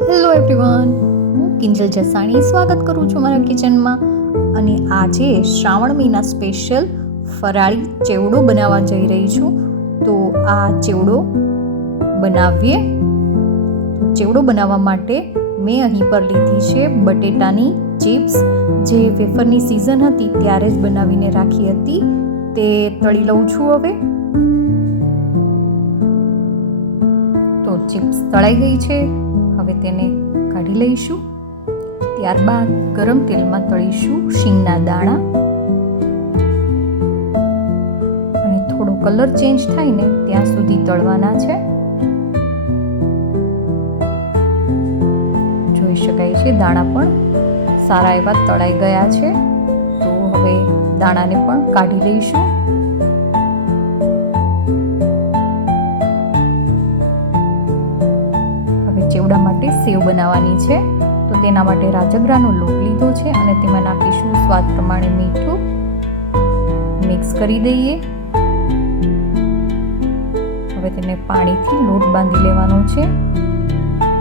Hello everyone, હું કિંજલ જસાણી સ્વાગત કરું છું મારા કિચનમાં અને આજે શ્રાવણ મહિના સ્પેશિયલ ફરાળી ચેવડો બનાવવા જઈ રહી છું. તો આ ચેવડો બનાવીએ. ચેવડો બનાવવા માટે મેં અહીં પર લીધી છે બટેટાની ચિપ્સ. જે વેફરની સિઝન હતી ત્યારે જ બનાવીને રાખી હતી. તે તળી લઉં છું હવે. તો ચિપ્સ તળાઈ ગઈ છે. હવે તેને કાઢી લઈશું. ત્યારબાદ ગરમ તેલમાં તળીશું શીંગના દાણા. અને થોડો કલર ચેન્જ થાય ને ત્યાં સુધી તળવાના છે. જોઈ શકાય છે દાણા પણ સારા એવા તળાઈ ગયા છે. તો હવે દાણાને પણ કાઢી લઈશું. હવે માટે સેવ બનાવવાની છે. તો તેના માટે રાજગરાનો લોટ લીધો છે અને તેમાં નાખીશું સ્વાદ પ્રમાણે મીઠું. મિક્સ કરી દઈએ. હવે તેને પાણીથી લોટ બાંધી લેવાનો છે.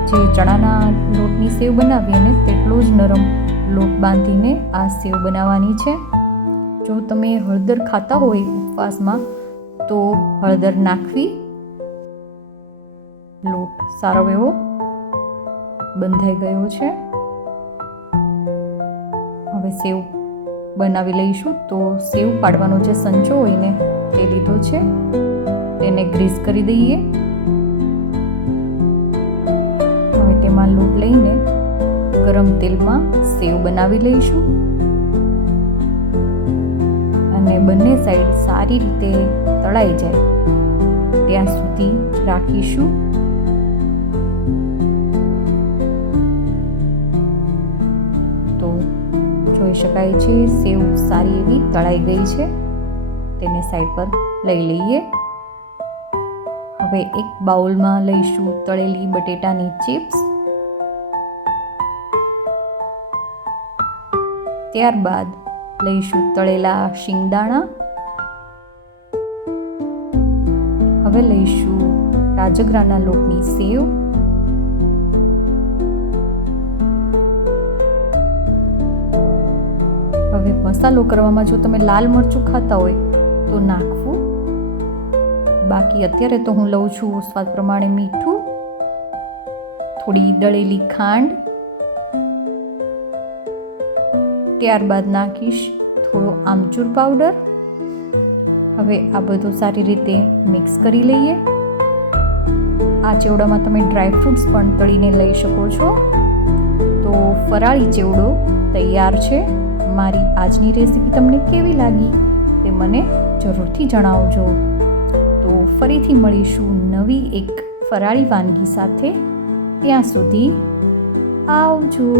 જે ચણાના લોટની સેવ બનાવીને તેટલો જ નરમ લોટ બાંધીને આ સેવ બનાવવાની છે. જો તમે હળદર ખાતા હોય ઉપવાસમાં, તો હળદર નાખવી. લોટ સારો એવો બંધાઈ ગયો છે. હવે સેવ બનાવી લઈશું તો સેવ પાડવાનો જે સંચો હોય ને તે લીધો છે. તેને ગ્રીસ કરી દઈએ. હવે તેમાં લોટ લઈને ગરમ તેલમાં સેવ બનાવી લઈશું. અને બંને સાઈડ સારી રીતે તળાઈ જાય. ત્યાં સુધી રાખીશું. શકાય છે. સેવ સારી એવી તળાઈ ગઈ છે. તેને સાઈડ પર લઈ લઈએ. હવે એક બાઉલમાં લઈશું તળેલી બટેટાની ચિપ્સ. ત્યારબાદ લઈશું તળેલા શિંગદાણા. હવે લઈશું રાજગરાના લોટની સેવ. મસાલો કરવામાં જો તમે લાલ મરચું ખાતા હોય, તો નાખવું. બાકી અત્યારે તો હું લઉં છું સ્વાદ પ્રમાણે મીઠું, થોડી દળેલી ખાંડ, ત્યારબાદ નાખીશ થોડો આમચૂર પાવડર. હવે આ બધું સારી રીતે મિક્સ કરી લઈએ. આ ચેવડામાં તમે ડ્રાયફ્રૂટ્સ પણ તળીને લઈ શકો છો. તો ફરાળી ચેવડો તૈયાર છે. મારી આજની રેસીપી તમને કેવી લાગી તે મને જરૂરથી જણાવજો. તો ફરીથી મળીશું નવી એક ફરાળી વાનગી સાથે. ત્યાં સુધી આવજો.